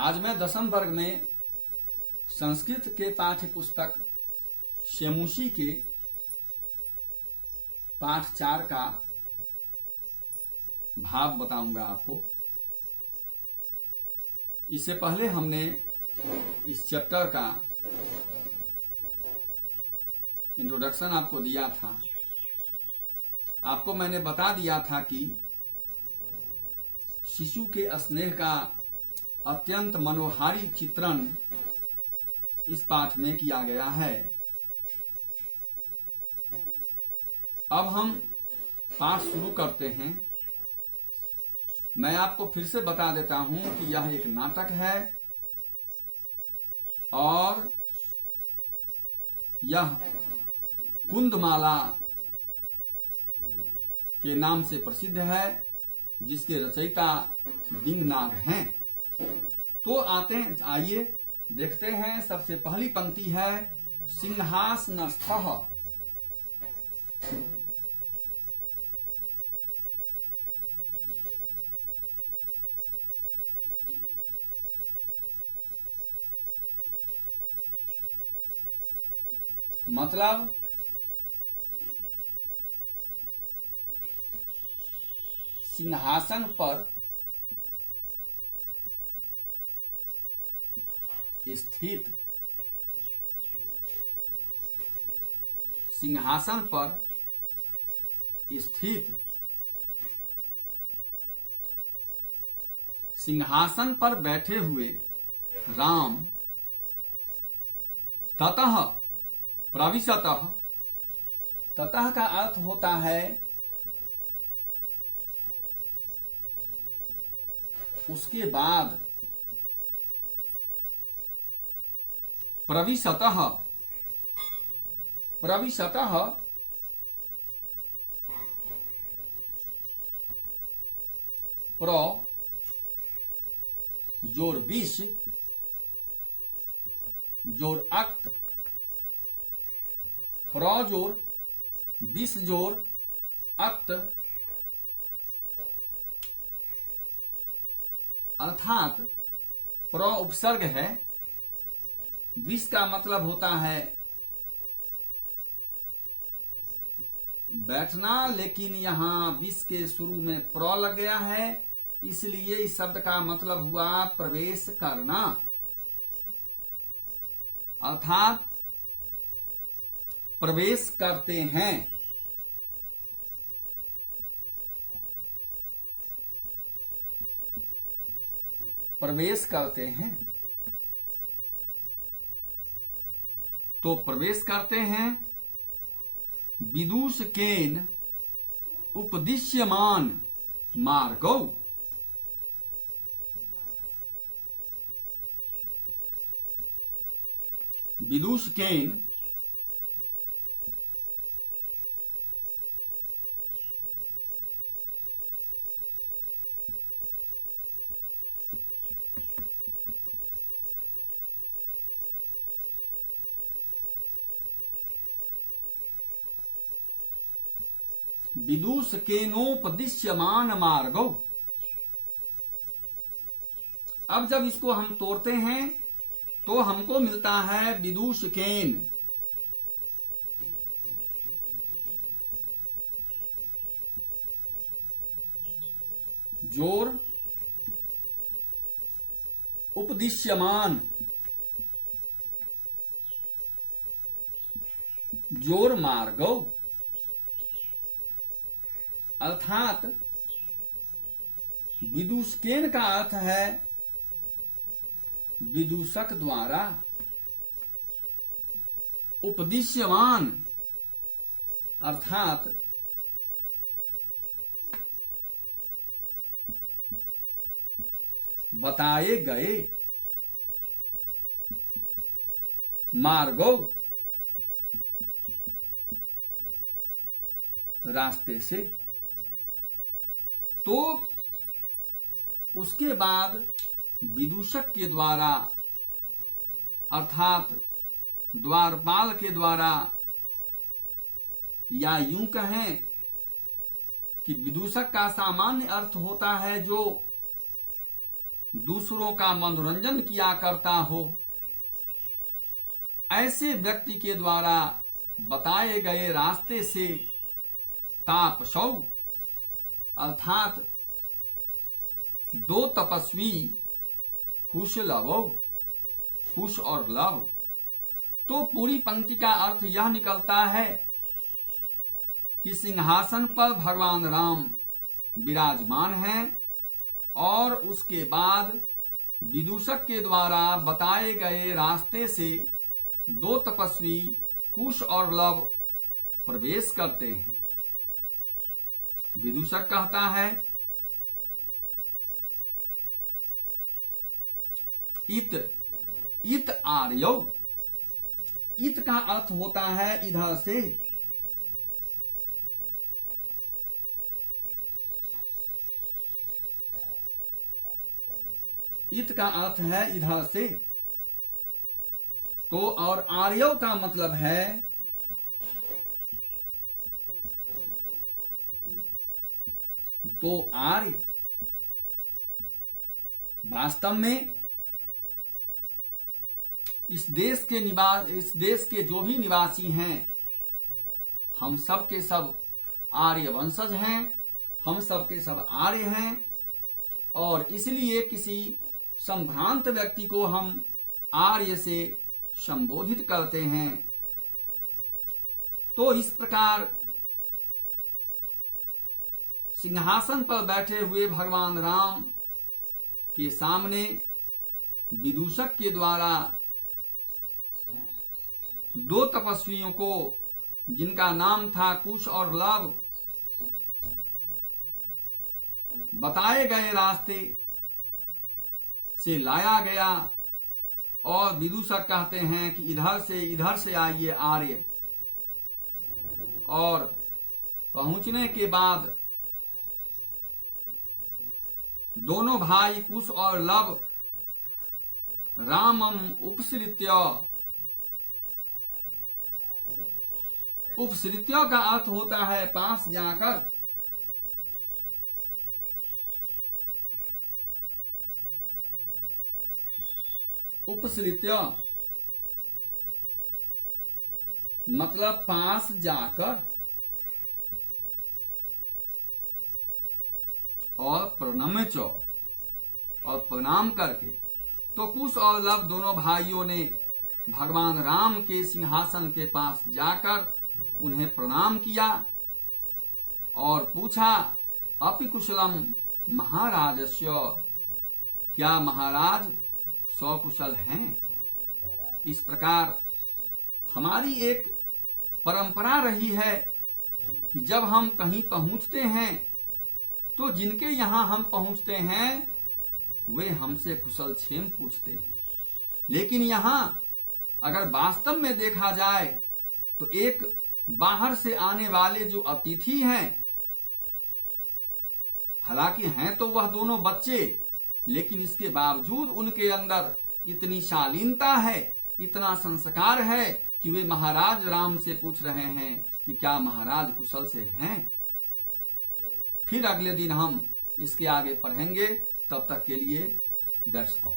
आज मैं 10वीं वर्ग में संस्कृत के पाठ्य पुस्तक शेमुशी के पाठ 4 का भाव बताऊंगा आपको। इससे पहले हमने इस चैप्टर का इंट्रोडक्शन आपको दिया था। आपको मैंने बता दिया था कि शिशु के स्नेह का अत्यंत मनोहारी चित्रण इस पाठ में किया गया है। अब हम पाठ शुरू करते हैं। मैं आपको फिर से बता देता हूं कि यह एक नाटक है और यह कुंदमाला के नाम से प्रसिद्ध है, जिसके रचयिता दिंगनाग हैं। तो आइए देखते हैं। सबसे पहली पंक्ति है सिंहासनस्थः। मतलब सिंहासन पर स्थित, सिंहासन पर स्थित, सिंहासन पर बैठे हुए राम ततः प्रविशतः। ततः का अर्थ होता है उसके बाद, प्रविशतः, प्रविशतः प्र जोर विष जोर अक्त, प्र जोर विष जोर अक्त, अर्थात प्र उपसर्ग है। विष का मतलब होता है बैठना, लेकिन यहां विष के शुरू में प्र लग गया है, इसलिए इस शब्द का मतलब हुआ प्रवेश करना। अर्थात प्रवेश करते हैं। प्रवेश करते हैं। तो प्रवेश करते हैं। विदूषकेन उपदिश्यमान मार्गौ। विदूषकेन विदूषकेनोपदिश्यमान मार्गौ। अब जब इसको हम तोड़ते हैं तो हमको मिलता है विदूषकेन, जोर उपदिश्यमान, जोर मार्गौ। अर्थात विदूषकेन का अर्थ है विदूषक द्वारा, उपदिश्यमान अर्थात बताए गए, मार्गो रास्ते से। तो उसके बाद विदूषक के द्वारा अर्थात द्वारपाल के द्वारा, या यूं कहें कि विदूषक का सामान्य अर्थ होता है जो दूसरों का मनोरंजन किया करता हो, ऐसे व्यक्ति के द्वारा बताए गए रास्ते से तापसौ अर्थात दो तपस्वी कुश लवौ, कुश और लव, तो पूरी पंक्ति का अर्थ यह निकलता है कि सिंहासन पर भगवान राम विराजमान हैं और उसके बाद विदूषक के द्वारा बताए गए रास्ते से दो तपस्वी कुश और लव प्रवेश करते हैं। विदूषक कहता है इत आर्यौ। इत का अर्थ होता है इधर से। इत का अर्थ है इधर से। तो और आर्यौ का मतलब है तो आर्य। वास्तव में इस देश के जो भी निवासी हैं, हम सब के सब आर्य वंशज हैं, हम सब के सब आर्य हैं, और इसलिए किसी संभ्रांत व्यक्ति को हम आर्य से संबोधित करते हैं। तो इस प्रकार सिंहासन पर बैठे हुए भगवान राम के सामने विदूषक के द्वारा दो तपस्वियों को, जिनका नाम था कुश और लव, बताए गए रास्ते से लाया गया। और विदूषक कहते हैं कि इधर से आइए आर्य। और पहुंचने के बाद दोनों भाई कुश और लव रामम उपसृत्य का अर्थ होता है पास जाकर। उपसृत्य मतलब पास जाकर, और प्रणम्य और प्रणाम करके। तो कुश और लव दोनों भाइयों ने भगवान राम के सिंहासन के पास जाकर उन्हें प्रणाम किया और पूछा, अपि कुशलम महाराजस्य, क्या महाराज सकुशल हैं? इस प्रकार हमारी एक परंपरा रही है कि जब हम कहीं पहुंचते हैं तो जिनके यहां हम पहुंचते हैं वे हमसे कुशल क्षेम पूछते हैं। लेकिन यहां अगर वास्तव में देखा जाए तो एक बाहर से आने वाले जो अतिथि हैं, हालांकि हैं तो वह दोनों बच्चे, लेकिन इसके बावजूद उनके अंदर इतनी शालीनता है, इतना संस्कार है कि वे महाराज राम से पूछ रहे हैं कि क्या महाराज कुशल से हैं। फिर अगले दिन हम इसके आगे पढ़ेंगे। तब तक के लिए दैट्स ऑल।